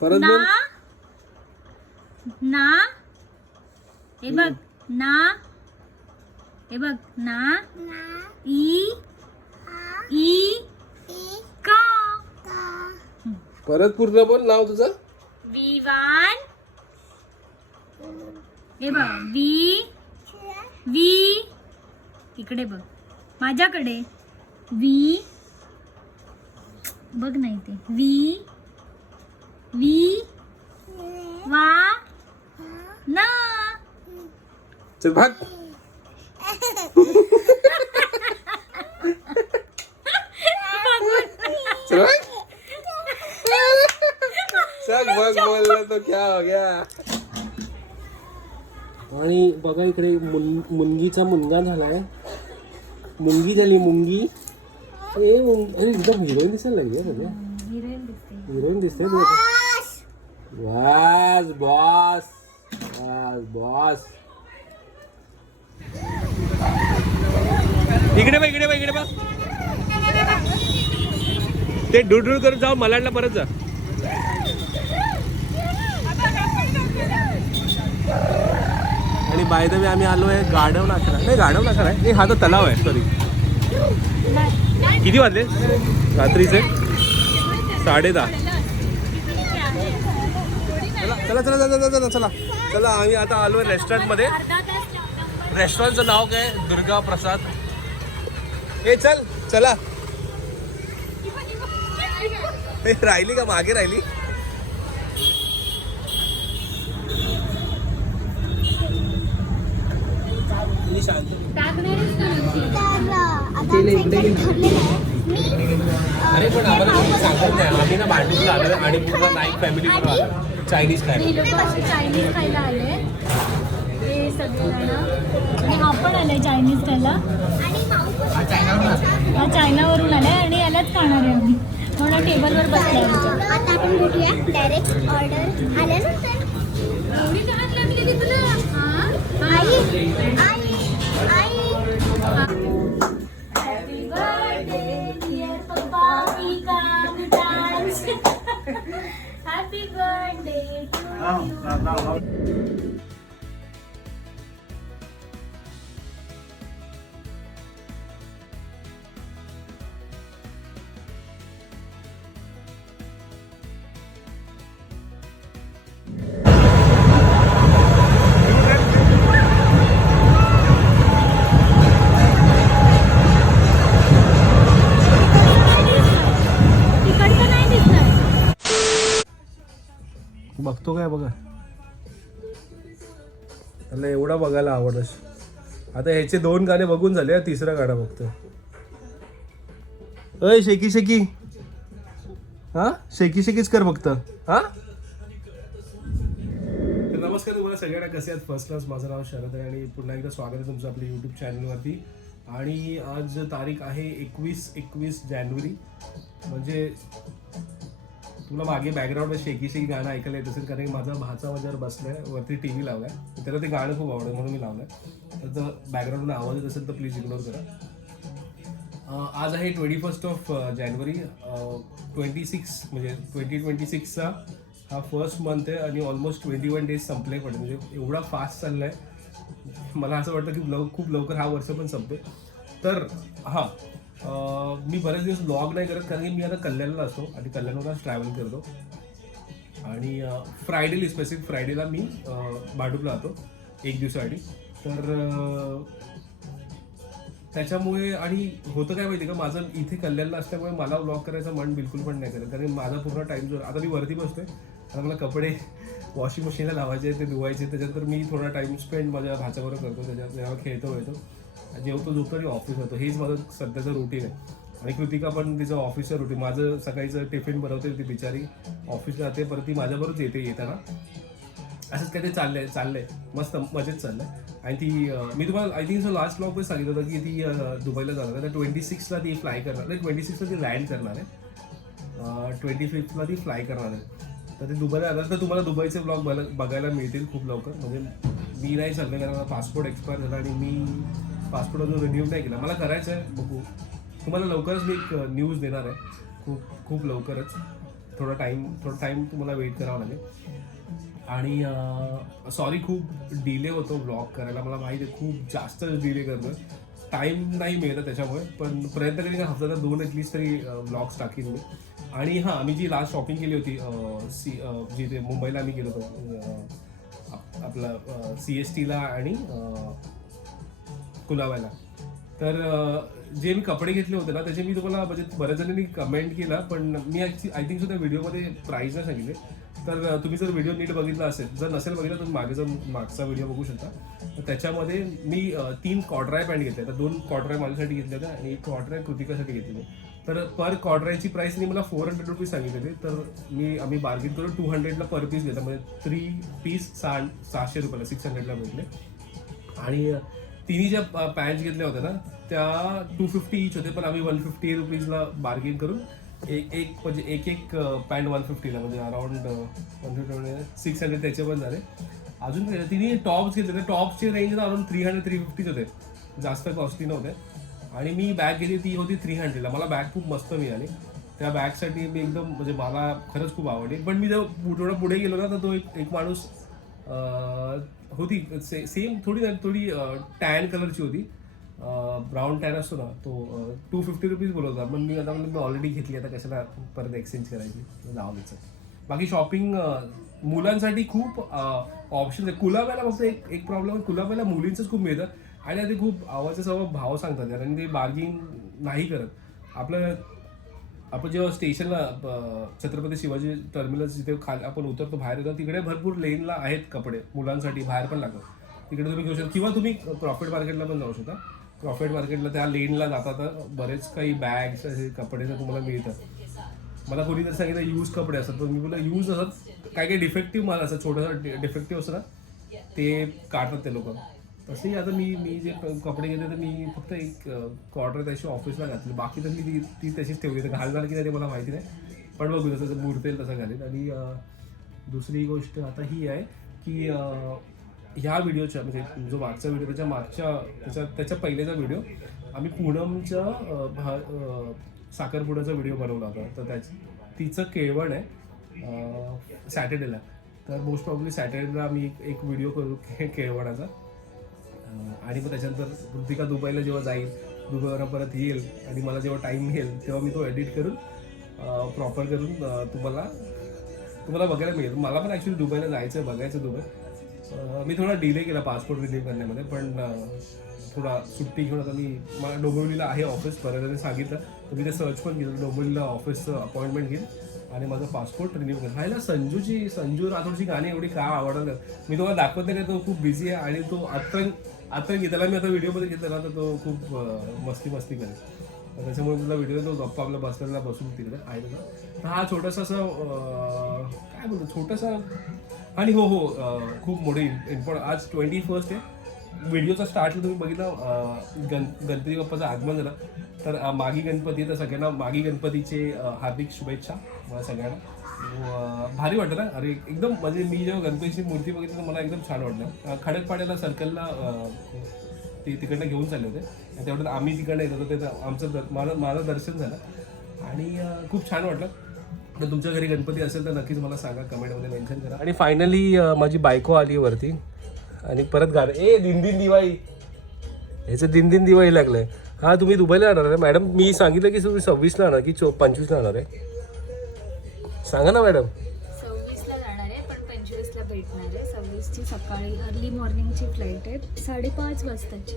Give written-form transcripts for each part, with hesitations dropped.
परत ना बोल. ना हे बघ ना हे बघ ना ई ई का परत पूर्ण बोल नाव तुझं. विवान हे बघ वी इकडे बघ माझ्याकडे वी बघ नाही ते वी वा ना चल भाग. चल भाग. चल बघ बोलला तो क्या हो गया. आणि बघा इकडे मुंगीचा मुलगा झालाय. मुंगी झाली मुंगी. अरे एकदम हिरोईन दिसायला लागली सध्या. हिरोईन दिसते बॉस बॉस बॉस. इकडे बघ इकडे बघ इकडे बघ. ते डुडूड करत जाऊ मलाडला परत जा. आणि बाय द वे आम्ही आलो आहे गाढव नाका. नाही गाढव नाका आहे हा तो तलाव आहे. सॉरी किती वाजले रात्रीचे 10:30. चला चला चला चला चला चला चला. आम्ही आता आलो आहे रेस्टॉरंटमध्ये. रेस्टॉरंटचं नाव काय दुर्गा प्रसाद. हे चल चला. हे राहिली का मागे राहिली. अरे पण आम्हाला कोणी सांगत नाही. आम्ही ना भांडूरला आलो आणि पूर्ण नाईक फॅमिली बरोबर आलो चायनीज खायला. चायनीज खायला आले हे सगळेजण आणि हा पण आलाय चायनीज खायला. हा चायनावरून आलाय आणि यालाच खाणार आहे आम्ही म्हणून टेबलवर बसले. आता आपण भेटूया डायरेक्ट ऑर्डर आल्यानंतर. एवढी तहान लागलेली तुला. आई आई आई Happy birthday dear papa, we come dance. Happy birthday to you. तिकडचं नाही दिसणार. बघतो काय बघा. त्याला एवढा बघायला आवडत. आता ह्याचे 2 गाणे बघून झाले. तिसरा गाणं बघतो. अय शेकी शेकी. हा शेकी शेकीच कर फक्त. हा नमस्कार तुम्हाला सगळ्यांना. कसे आहेत. First class. माझं नाव शरद आहे आणि पुन्हा एकदा स्वागत आहे तुमचं आपल्या यूट्यूब चॅनलवरती. आणि आज तारीख आहे 21 जानेवारी. म्हणजे तुला मागे बॅकग्राऊंडमध्ये शेकी शेकी गाणं ऐकायला येत असेल कारण माझा भाचा माझ्यावर बसलाय वरती TV लावलाय. त्याला ते गाणं खूप आवडतं म्हणून मी लावलंय. तर बॅकग्राऊंडमध्ये आवाज येत असेल तर प्लीज इग्नोर करा. आज आहे 21 जानेवारी. 26 म्हणजे 2026चा हा फर्स्ट मंथ आहे आणि ऑलमोस्ट 21 डेज संपले पण. म्हणजे एवढा फास्ट चाललाय. मला असं वाटतं की खूप लवकर हा वर्ष पण संपेल. तर हां मी बरेच दिवस ब्लॉग नाही करत कारण की मी आता कल्याणला असतो आणि कल्याणवरच ट्रॅव्हल करतो. आणि फ्रायडेला स्पेसिफिक फ्रायडेला मी भांडूपला जातो 1 दिवसासाठी. तर त्याच्यामुळे आणि होतं काय माहिती का माझं इथे कल्याणला असल्यामुळे मला ब्लॉग करायचं मन बिलकुल पण नाही करत कारण माझा पूर्ण टाईम जो आता मी वरती बसतोय. आता मला कपडे वॉशिंग मशीनला लावायचे ते धुवायचे. त्याच्यानंतर मी थोडा टाईम स्पेंड माझ्या भाच्याबरोबर करतो. त्याच्यात जेव्हा खेळतो जेवतो झोपतो आणि ऑफिस होतो. हेच माझं सध्याचं रुटीन आहे. आणि कृतिका पण तिचं ऑफिसचं रुटीन. माझं सकाळीचं टिफिन बनवते ती बिचारी ऑफिसला जाते परत ती माझ्याबरोबरच येताना. असंच काय ते चाललंय मस्त मजेत चाललंय. आणि ती मी तुम्हाला आय थिंक लास्ट ब्लॉगमध्ये सांगितलं होतं की ती दुबईला जाणार आहे. 26ला ती फ्लाय करणार आहे. 26ला ती लँड करणार आहे. 25ला ती फ्लाय करणार आहे. तर ते दुबईला आलं तर तुम्हाला दुबईचे ब्लॉग बघायला मिळतील खूप लवकर. म्हणजे मी नाही चाललं कारण मला पासपोर्ट एक्सपायर झाला आणि मी पासपोर्ट अजून रिन्यू नाही केला. मला करायचं आहे बघू. तुम्हाला लवकरच मी एक न्यूज देणार आहे खूप लवकरच. थोडा टाईम तुम्हाला वेट करावा लागेल. आणि सॉरी खूप डिले होतो व्लॉग करायला, मला माहिती आहे खूप जास्त डिले करतो, टाईम नाही मिळत त्याच्यामुळे, पण प्रयत्न करीन हफ्त्याला 2 ॲटलिस्ट तरी व्लॉग्स टाकीन मी. आणि हां, आम्ही जी लास्ट शॉपिंग केली होती जिथे मुंबईला आम्ही गेलो होतो आपलं CSTला आणि कुलाब्याला, तर जे मी कपडे घेतले होते ना त्याचे मी तुम्हाला म्हणजे बऱ्याच जणांनी कमेंट केला, पण मी आय थिंक सुद्धा व्हिडिओमध्ये प्राईस नाही सांगितले. तर तुम्ही जर व्हिडिओ नीट बघितला असेल, जर नसेल बघितला तर मागचा व्हिडिओ बघू शकता. तर त्याच्यामध्ये मी 3 कॉर्डराय पॅन्ट घेतल्या, तर 2 कॉर्डराय माझ्यासाठी घेतल्या होत्या आणि 1 कॉर्डराय कृतिकासाठी घेतलेली. तर पर कॉर्डरायची प्राईसनी मला 400 रुपीज सांगितलेले, तर आम्ही बार्गेन करून 200ला पर पीस घेतला, म्हणजे 3 पीस 600 रुपयाला 600ला भेटले. आणि तिन्ही ज्या पॅन्ट्स घेतल्या होत्या ना त्या 250 ईच होते, पण आम्ही 150 रुपीजला बार्गेन करून एक पॅन्ट 150ला, म्हणजे अराउंड 600 त्याचे पण झाले. अजून तिने टॉप्स घेतले, टॉप्सचे रेंज अराउंड 300-350 होते, जास्त कॉस्टली नव्हते. आणि मी बॅग घेतली ती होती 300ला. मला बॅग खूप मस्त मिळाली, त्या बॅगसाठी मी एकदम म्हणजे मला खरंच खूप आवडली. पण मी जेव्हा थोडं पुढे गेलो ना तर तो एक माणूस होती सेम थोडी टॅन कलरची होती, ब्राऊन टॅन असतो ना तो, 250 रुपीज बोलत होता. पण मी ऑलरेडी घेतली, आता कशाला परत एक्सचेंज करायची, जाऊ द्यायचं. बाकी शॉपिंग मुलांसाठी खूप ऑप्शन आहे. कुलाब्याला फक्त एक प्रॉब्लेम आहे, कुलाब्याला मुलींचंच खूप मिळतं आणि ते खूप आवाजचा सर्व भाव सांगतात आणि ते बार्गिंग नाही करत. आपण जेव्हा स्टेशनला छत्रपती शिवाजी टर्मिनस जिथे खाली आपण उतरतो बाहेर येतो, तिकडे भरपूर लेनला आहेत कपडे मुलांसाठी, बाहेर पण लागतात, तिकडे तुम्ही घेऊ शकता. किंवा तुम्ही प्रॉफिट मार्केटला पण जाऊ शकता. प्रॉफिट मार्केटला त्या लेनला जाता तर बरेच काही बॅग्स असे कपडे तर तुम्हाला मिळतात. मला कोणी तर सांगितलं यूज कपडे असतात, पण मी बोला यूज असतात, काही डिफेक्टिव्ह माल असतात, छोटासा डिफेक्टिव्ह असतं ना ते काढतात ते लोक. तसेही आता मी जे कपडे घेते तर मी फक्त एक क्वार्टर त्याशी ऑफिसला घातली, बाकी तर मी ती तशीच ठेवली. तर घालणार की नाही मला माहिती नाही, पण बघू जसं मुरतेल तसं घालेल. आणि दुसरी गोष्ट आता ही आहे की ह्या व्हिडिओच्या म्हणजे जो मागचा व्हिडिओ त्याच्या पहिलेचा व्हिडिओ आम्ही पूनमच्या साखरपुड्याचा व्हिडिओ बनवला होता, तर तिचं केळवण आहे सॅटर्डेला, तर मोस्ट प्रॉब्ली सॅटर्डेला आम्ही एक व्हिडिओ करू केळवणाचा. आणि मग त्याच्यानंतर कृतिका दुबईला जेव्हा जाईल, दुबईवर परत येईल आणि मला जेव्हा टाईम मिळेल तेव्हा मी तो एडिट करून प्रॉपर करून तुम्हाला बघायला मिळेल. मला पण ॲक्च्युली दुबईला जायचं आहे, बघायचं दुबई. मी थोडा डिले केला पासपोर्ट रिन्यू करण्यामध्ये, पण थोडा सुट्टी घेऊन आता मला डोंबिवलीला आहे ऑफिस, बऱ्याच सांगितलं तर मी ते सर्च पण केलं, डोंबिवलीला ऑफिसचं अपॉइंटमेंट घेईन आणि माझा पासपोर्ट रिन्यू करेल. ह्याला संजू राठोडची गाणी एवढी का आवडतात मी तुम्हाला दाखवत नाही का, तो खूप बिझी आहे आणि तो अतरंगी त्याला मी आता व्हिडिओमध्ये घेतला ना तर तो खूप मस्ती करेल, त्याच्यामुळे तुला व्हिडिओ तो गप्पा आपला बसलेला बसून तिकडे आहे ना. तर हा छोटासा असं काय बोलतो छोटासा. आणि हो खूप मोठी इम्पॉर्टंट, आज 21 आहे. व्हिडिओचा स्टार्टला तुम्ही बघितलं गणपती बाप्पाचं आगमन झालं, तर मागी गणपती, तर सगळ्यांना मागी गणपतीचे हार्दिक शुभेच्छा मला सगळ्यांना. भारी वाटलं ना, अरे एकदम म्हणजे मी जेव्हा गणपतीची मूर्ती बघितली तर मला एकदम छान वाटलं. खडकपाड्याला सर्कलला ते तिकडनं घेऊन चालले होते, तेवढं आम्ही तिकडनं येत होतो, ते माझं दर्शन झालं आणि खूप छान वाटलं. तर तुमच्या घरी गणपती असेल तर नक्कीच मला सांगा, कमेंटमध्ये मेन्शन करा. आणि फायनली माझी बायको आली वरती आणि परत गाणं दिन दिवाळी, ह्याचं दिन दिवाळी लागलंय. हा तुम्ही दुबईला जाणार आहे मॅडम? मी सांगितलं की तुम्ही 26ला जाणार की 25ला जाणार आहे, सांगा ना मॅडम. 26ला जाणार आहे, पण 25ला भेटणार आहे. 26ची सकाळी अर्ली मॉर्निंगची फ्लाईट आहे, 5:30 वाजताची.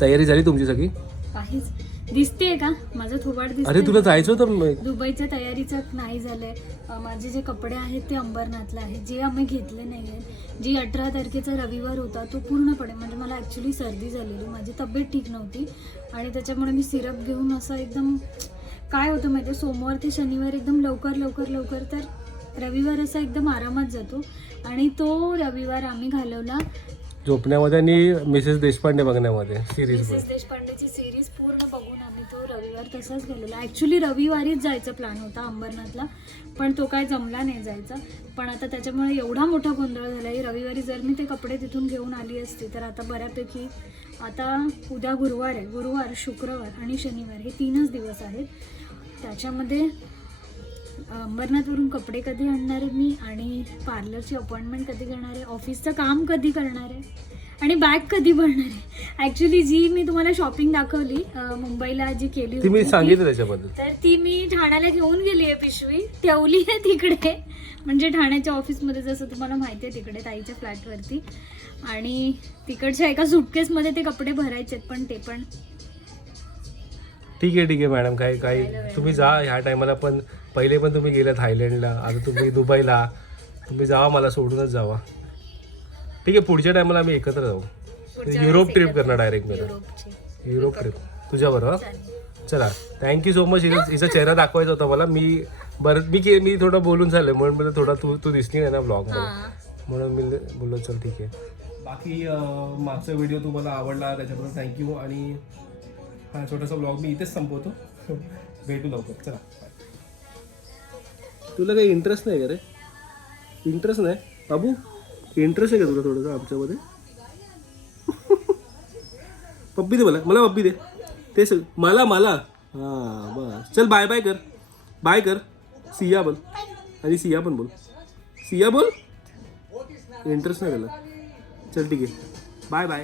तयारी झाली तुमची सगळी? काहीच दिसतेय का माझं थोबाड दिसतंय? अरे तुला जायचं होतं दुबईच्या तयारीचं नाही झालंय. माझे जे कपडे आहेत ते अंबरनाथला आहेत, जे आम्ही घेतले नाही आहेत. जी 18 तारखेचा रविवार होता तो पूर्णपणे म्हणजे मला ॲक्च्युली सर्दी झालेली, माझी तब्येत ठीक नव्हती आणि त्याच्यामुळे मी सिरप घेऊन असं एकदम काय होतं माहिती, सोमवार ते शनिवार एकदम लवकर तर रविवार असा एकदम आरामात जातो. आणि तो रविवार आम्ही घालवला झोपण्यामध्ये आणि मिसेस देशपांडे बघण्यामध्ये. मिसेस देशपांडेची सिरीज पूर्ण बघून आम्ही तो रविवार तसाच घालवला. ॲक्च्युली रविवारीच जायचा प्लॅन होता अंबरनाथला, पण तो काय जमला नाही जायचा. पण आता त्याच्यामुळे एवढा मोठा गोंधळ झाला आहे. रविवारी जर मी ते कपडे तिथून घेऊन आली असते तर आता बऱ्यापैकी, आता उद्या गुरुवार आहे, गुरुवार शुक्रवार आणि शनिवार हे 3च दिवस आहेत. त्याच्यामध्ये अंबरनाथवरून कपडे कधी आणणार आहे मी, आणि पार्लरची अपॉइंटमेंट कधी करणार आहे, ऑफिसचं काम कधी करणार आहे, आणि बॅग कधी भरणार आहे. ॲक्च्युली जी मी तुम्हाला शॉपिंग दाखवली मुंबईला जी केली ती मी होती सांगितलं त्याच्याबद्दल. तर ती मी ठाण्याला घेऊन गेली आहे पिशवी, ठेवली आहे तिकडे, म्हणजे ठाण्याच्या ऑफिसमध्ये जसं तुम्हाला माहिती आहे तिकडे ताईच्या फ्लॅटवरती. आणि तिकडच्या एका सुटकेसमध्ये ते कपडे भरायचे आहेत, पण ते पण ठीक आहे मॅडम. काही तुम्ही जा ह्या टायमाला, पण पहिले पण तुम्ही गेला थायलंडला, आता तुम्ही दुबईला, तुम्ही जावा, मला सोडूनच जावा. ठीक आहे, पुढच्या टायमाला आम्ही एकत्र जाऊ. युरोप ट्रिप करणार डायरेक्ट मी. युरोप ट्रिप तुझ्याबरोबर. चला, थँक्यू सो मच. हिचा चेहरा दाखवायचा होता मला. मी थोडं बोलून झालं म्हणून मला थोडा तू दिसली नाही ना ब्लॉगमध्ये, म्हणून मी बोललो चल ठीक आहे. बाकी मागचा व्हिडिओ तुम्हाला आवडला त्याच्याबद्दल थँक्यू. आणि हा छोटासा ब्लॉग मी इथेच संपवतो. भेटू लवकर. चला, तुला काही इंटरेस्ट नाही का रे? इंटरेस्ट नाही बाबू? इंटरेस्ट आहे का तुला थोडंसं आमच्यामध्ये? पप्पी दे मला पप्पी दे. ते मला हां बस. चल बाय कर. सिया बोल. आणि सिया पण बोल. सिया बोल. इंटरेस्ट नाही त्याला. चल ठीक आहे, बाय.